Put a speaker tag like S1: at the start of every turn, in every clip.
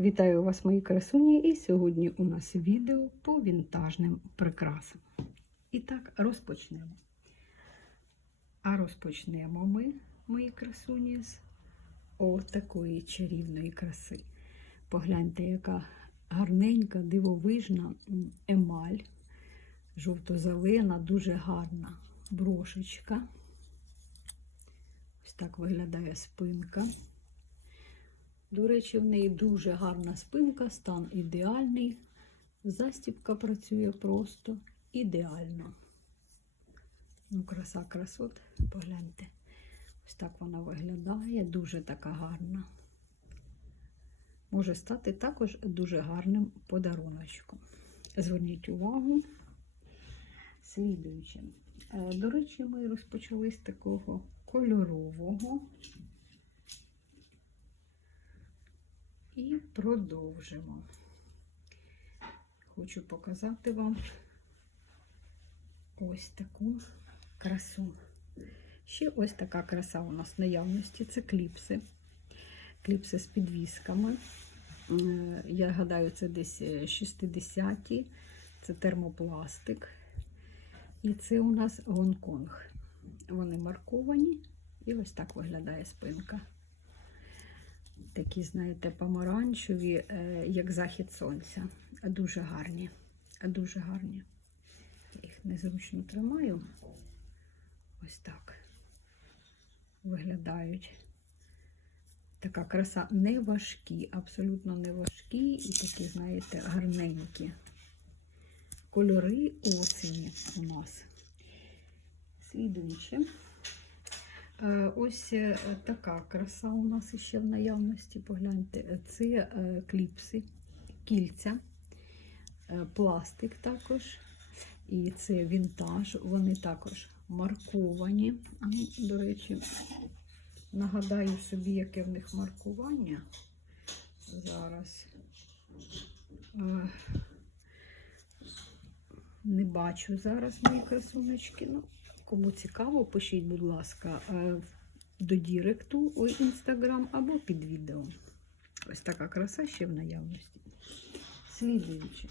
S1: Вітаю вас, мої красуні, і сьогодні у нас відео по вінтажним прикрасам. І так, розпочнемо. А розпочнемо ми, мої красуні, з отакої чарівної краси. Погляньте, яка гарненька, дивовижна емаль, жовто-зелена, дуже гарна брошечка. Ось так виглядає спинка. До речі, в неї дуже гарна спинка, стан ідеальний. Застібка працює просто ідеально. Ну, краса красот, погляньте. Ось так вона виглядає, дуже така гарна. Може стати також дуже гарним подаруночком. Зверніть увагу. Слідуючим. Е, До речі, ми розпочали з такого кольорового. І продовжимо. Хочу показати вам ось таку красу. Ще ось така краса у нас в наявності це кліпси. Кліпси з підвісками. Е, Я гадаю, це десь 60-ті, це термопластик. І це у нас Гонконг. Вони марковані, і ось так виглядає спинка такі, знаєте, помаранчеві, е, як захід сонця. Дуже гарні. Дуже гарні. Я їх незручно тримаю. Ось так виглядають. Така краса не важкі, абсолютно не важкі і такі, знаєте, гарненькі. Кольори осені у нас. Слідуючи. Е, Ось е, така краса у нас ще в наявності. Погляньте, це е, кліпси, кільця, пластик також. І це вінтаж. Вони також марковані. До речі, нагадаю собі, яке в них маркування. Зараз не бачу зараз мої красуночки. Ну, Кому цікаво, пишіть, будь ласка, е, до Діректу у інстаграм або під відео. Ось така краса ще в наявності. Слідуючи.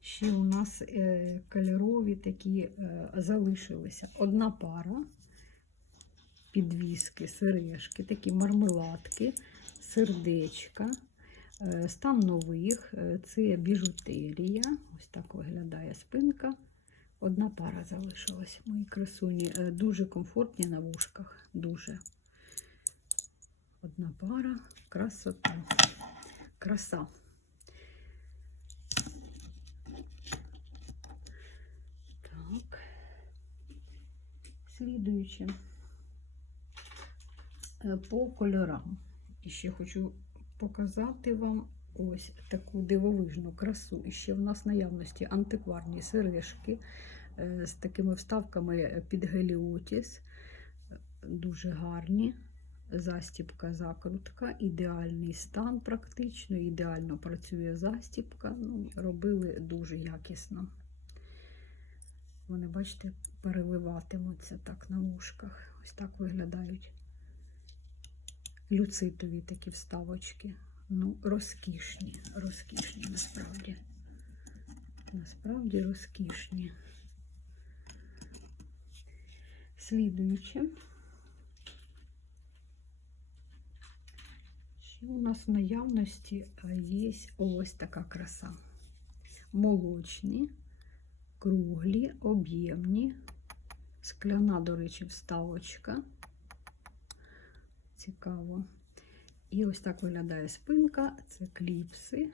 S1: Ще у нас е, кольорові такі е, залишилися. Одна пара, підвіски, сережки, такі мармеладки, сердечка. Стан нових, це біжутерія. Ось так виглядає спинка. Одна пара залишилась. Мої красуні Е, дуже комфортні на вушках. Дуже. Одна пара, красота. Краса. Так. Слідуючи Е, по кольорам. І ще хочу показати вам ось таку дивовижну красу. І ще в нас наявності антикварні сережки е, з такими вставками під геліотіс. Дуже гарні. Застіпка, закрутка, ідеальний стан практично, ідеально працює застіпка. Ну, робили дуже якісно. Вони, бачите, переливатимуться так на вушках. Ось так виглядають люцитові такі вставочки. Ну, розкішні, розкішні насправді. Насправді розкішні. Слідуючи. Ще у нас в наявності є ось така краса. Молочні, круглі, об'ємні, скляна, до речі, вставочка. Цікаво. І ось так виглядає спинка, це кліпси.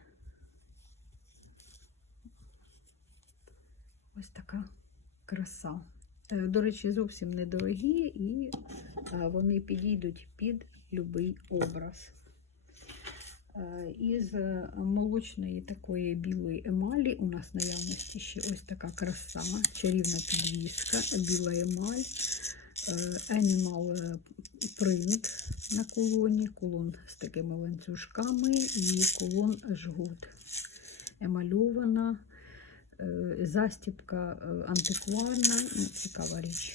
S1: Ось така краса. Е, До речі, зовсім недорогі, і е, вони підійдуть під будь-який образ. Е, Із молочної такої білої емалі у нас наявності ще ось така краса, чарівна підвіска, біла емаль, Animal е, Print на кулоні, кулон з такими ланцюжками і кулон жгут. Емальована, е, застіпка е, антикварна, ну, цікава річ.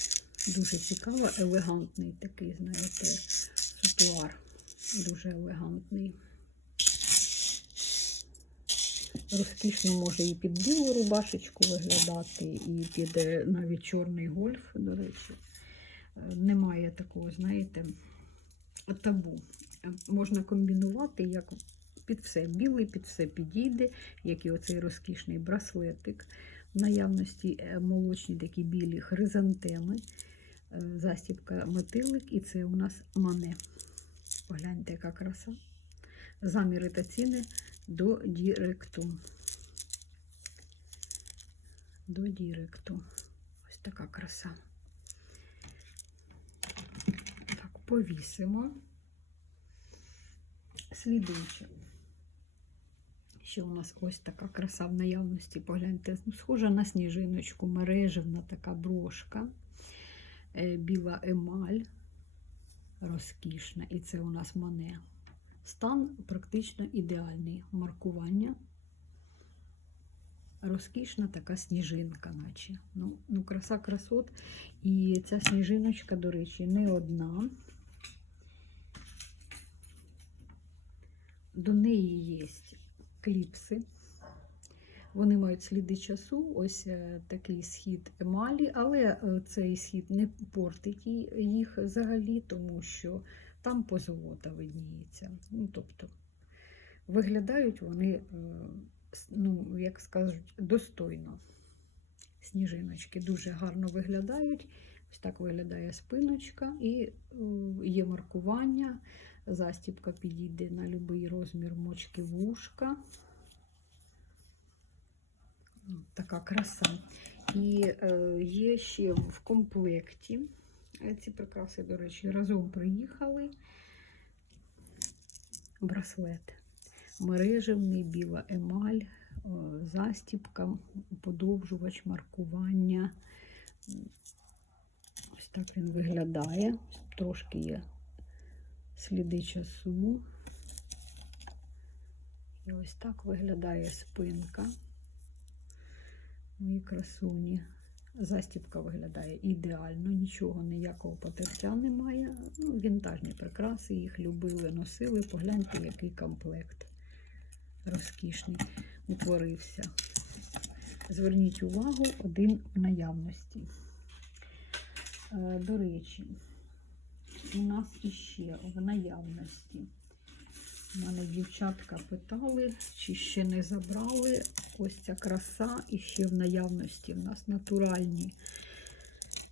S1: Дуже цікава, елегантний такий, знаєте, сутуар. Дуже елегантний. розкішно може і під білу рубашечку виглядати, і під е, навіть чорний гольф, до речі. Немає такого, знаєте, табу. Можна комбінувати як під все. Білий під все підійде, як і оцей розкішний браслетик. В наявності е, молочні такі білі хризантеми, е, застібка метелик, і це у нас мане. Погляньте, яка краса. Заміри та ціни до Діректу. До Діректу. Ось така краса. Так, повісимо. Слідуюче. Ще у нас ось така краса в наявності. Погляньте, ну, схожа на сніжиночку, мережевна така брошка, е, біла емаль, розкішна. І це у нас мане. Стан практично ідеальний. Маркування. Розкішна така сніжинка, наче. Ну, ну, краса красот. І ця сніжиночка, до речі, не одна. До неї є кліпси. Вони мають сліди часу, ось е, такий схід емалі, але е, цей схід не портить їх взагалі, тому що там позолота видніється. Ну, тобто виглядають вони, е, ну, як скажуть, достойно. Сніжиночки дуже гарно виглядають. Ось так виглядає спиночка і є маркування. Застібка підійде на будь-який розмір мочки вушка. Така краса. І е, є ще в комплекті. Ці прикраси, до речі, разом приїхали. Браслет. Мережевний, біла емаль, е, застібка, подовжувач, маркування. Ось так він виглядає. Трошки є сліди часу. І ось так виглядає спинка. Мої красуні. Застібка виглядає ідеально, нічого, ніякого потертя немає. Ну, вінтажні прикраси, їх любили, носили. Погляньте, який комплект розкішний утворився. Зверніть увагу, один в наявності. Е, До речі, у нас іще в наявності. У мене дівчатка питали, чи ще не забрали. Ось ця краса і ще в наявності. У нас натуральні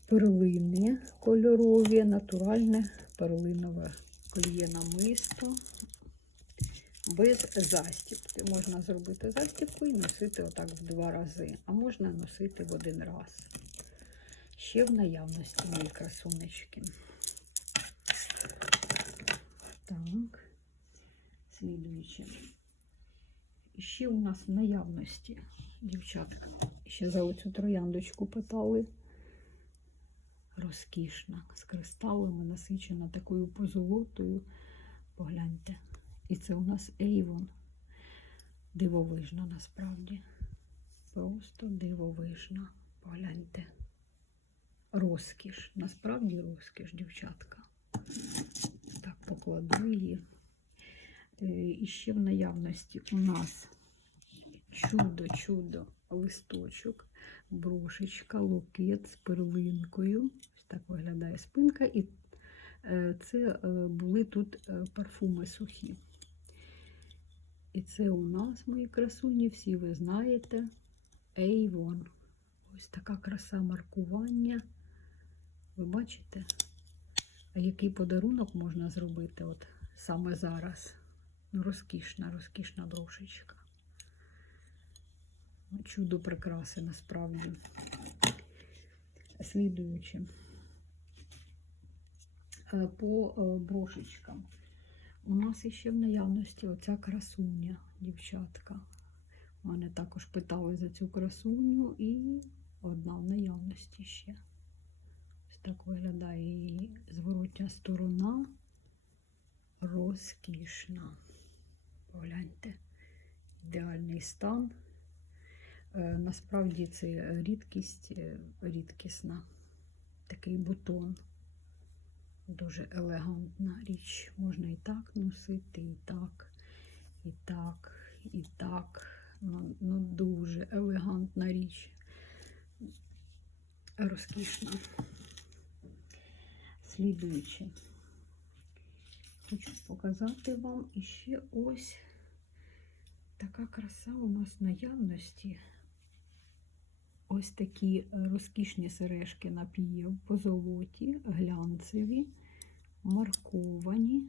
S1: перлини кольорові, натуральне перлинове кольє намисто. Без застібки. Можна зробити застібку і носити отак в два рази, а можна носити в один раз. Ще в наявності мої красунечки. Так, слідуюче. І ще у нас в наявності, дівчатка, ще за оцю трояндочку питали. Розкішна, з кристалами, насичена такою позолотою. Погляньте. І це у нас Avon. Дивовижна насправді. Просто дивовижна. Погляньте. Розкіш. Насправді розкіш, дівчатка. Так, покладу її. Е, І ще в наявності у нас чудо-чудо листочок, брошечка, локет з перлинкою. Ось так виглядає спинка. І е, це е, були тут парфуми сухі. І це у нас, мої красуні, всі ви знаєте, Avon. Ось така краса маркування. Ви бачите? Який подарунок можна зробити от саме зараз? Ну, розкішна, розкішна брошечка. Ну, Чудо прикраси насправді. Слідуючи Е, по е, брошечкам. У нас іще в наявності оця красуня, дівчатка. У мене також питали за цю красуню і одна в наявності ще. Так виглядає її зворотня сторона. Розкішна. Погляньте, ідеальний стан. Е, Насправді це рідкість, е, рідкісна. Такий бутон. Дуже елегантна річ. Можна і так носити, і так, і так, і так. Ну, ну дуже елегантна річ. Розкішна. Слідуючи. Хочу показати вам іще ось така краса у нас наявності. Ось такі розкішні сережки напів по золоті, глянцеві, марковані,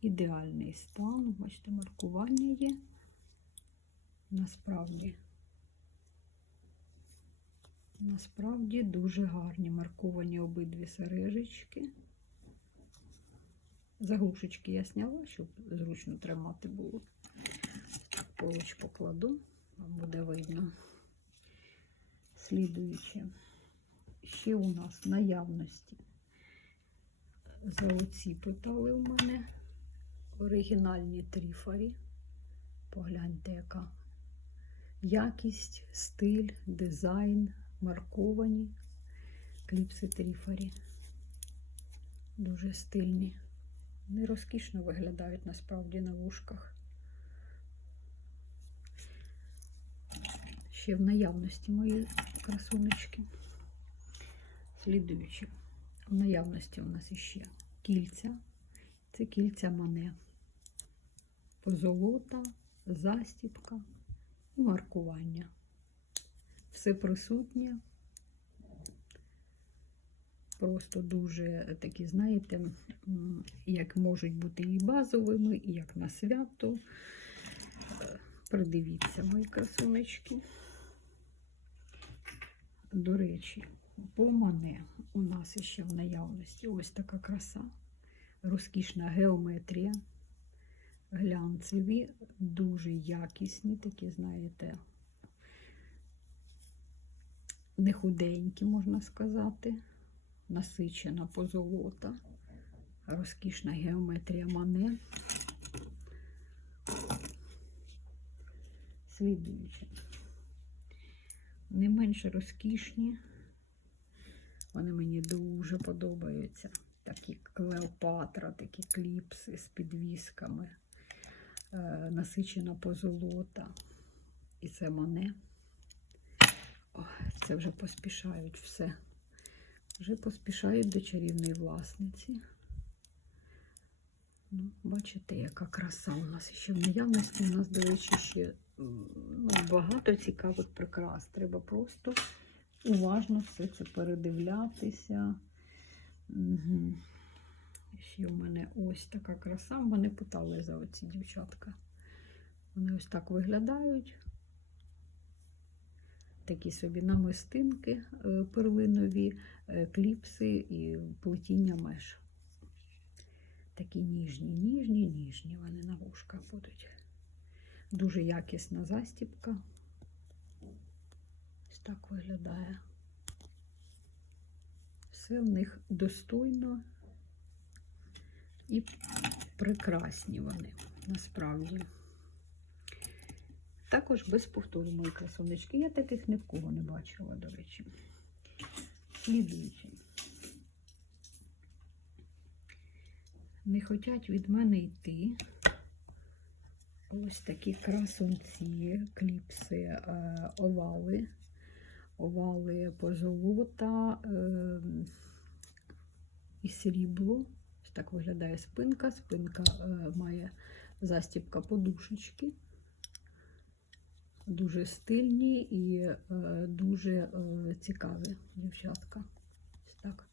S1: ідеальний стан. Бачите, маркування є. Насправді, насправді дуже гарні марковані обидві сережечки. Заглушечки я сняла, щоб зручно тримати було. Полочку кладу, вам буде видно. Слідуючи, ще у нас наявності. За оці питали у мене оригінальні тріфарі. Погляньте, яка якість, стиль, дизайн, марковані кліпси тріфарі. Дуже стильні. Вони розкішно виглядають насправді на вушках. Ще в наявності мої красунечки. Слідуючи, в наявності у нас іще кільця. Це кільця мане. Позолота, застіпка і маркування. Все присутнє. Просто дуже такі, знаєте, як можуть бути і базовими, і як на свято. Е, Придивіться, мої красунечки. До речі, по мане у нас ще в наявності ось така краса, розкішна геометрія, глянцеві, дуже якісні, такі, знаєте, не худенькі, можна сказати, насичена позолота, розкішна геометрія мане. Слідуючи. Не менш розкішні. Вони мені дуже подобаються. Такі Клеопатра, такі кліпси з підвісками, е, насичена позолота. І це моне. Це вже поспішають все. Вже поспішають до чарівної власниці. Ну, бачите, яка краса у нас ще в наявності. У нас, до речі, ще ну, багато цікавих прикрас. Треба просто уважно все це передивлятися. Угу. Ще в мене ось така краса. Мене питали за оці дівчатка. Вони ось так виглядають. Такі собі намистинки е, перлинові, е, кліпси і плетіння меж. Такі ніжні, ніжні, ніжні вони на вушках будуть. Дуже якісна застіпка. Ось так виглядає. Все в них достойно і прекрасні вони насправді. Також без повтору мої красунечки. Я таких ні в кого не бачила, до речі. Слідуючи. Не хочуть від мене йти. Ось такі красунці, кліпси, е, овали, овали позолота е, і срібло. Так виглядає спинка. Спинка е, має застіпка подушечки. Дуже стильні і е, дуже е, цікаві дівчатка. Так.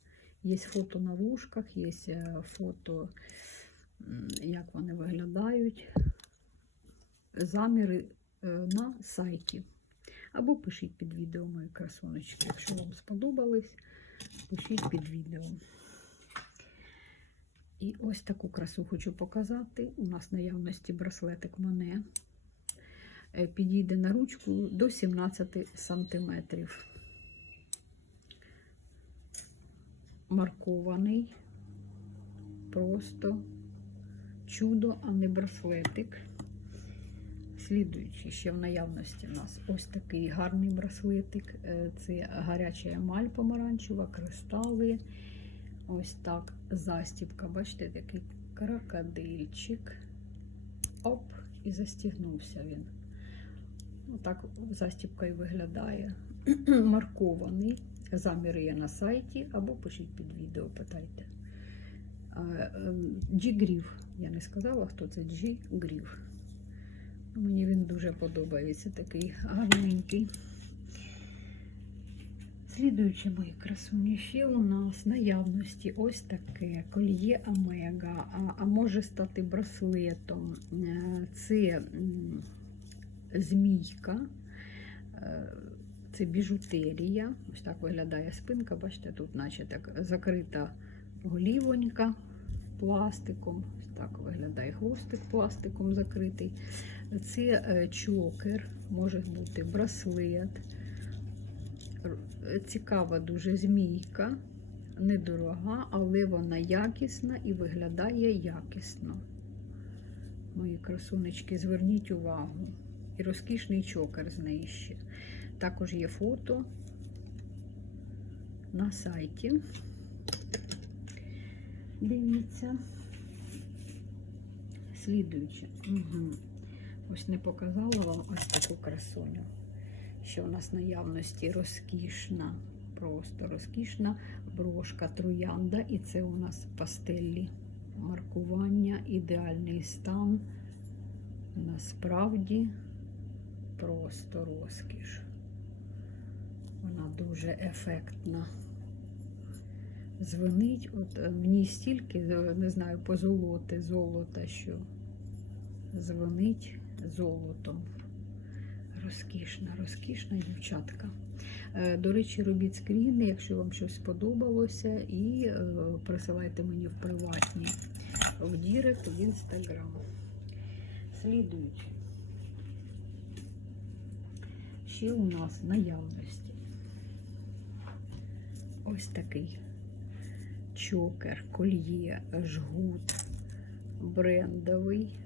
S1: Є фото на вушках, є е, фото, як вони виглядають. Заміри на сайті. Або пишіть під відео мої красуночки. Якщо вам сподобались, пишіть під відео. І ось таку красу хочу показати. У нас наявності браслетик Мане. Е, Підійде на ручку до 17 сантиметрів. Маркований. Просто чудо, а не браслетик. Слідуючий ще в наявності у нас ось такий гарний браслетик. Е, Це гаряча емаль помаранчева, кристали. Ось так застібка. Бачите, такий крокодильчик. Оп, і застігнувся він. Отак застіпкою виглядає. Маркований. Заміри є на сайті або пишіть під відео, питайте. G-Гріф. Я не сказала, хто це G-Гріф. Мені він дуже подобається, такий гарненький. Слідуючи мої красуні, ще у нас наявності ось таке кольє Омега, а, а може стати браслетом. Е, Це змійка, е, це біжутерія. Ось так виглядає спинка. Бачите, тут наче так закрита голівонька пластиком. Ось так виглядає хвостик пластиком закритий. Це е, чокер, може бути браслет. Цікава дуже змійка, недорога, але вона якісна і виглядає якісно. Мої красунечки, зверніть увагу. І розкішний чокер з неї ще. Також є фото на сайті. Дивіться. Слідуючи. Угу. Ось не показала вам ось таку красуню що у нас наявності розкішна, просто розкішна брошка троянда, і це у нас пастелі маркування, ідеальний стан. Насправді просто розкіш. Вона дуже ефектна. Звенить, от е, ній стільки, е, не знаю, позолоти, золота, що звенить золотом. Розкішна, розкішна дівчатка. Е, До речі, робіть скріни, якщо вам щось сподобалося, і присилайте мені в приватні в Дірект, в інстаграм. Слідуючи. Ще у нас наявності. Ось такий чокер, кольє, жгут брендовий.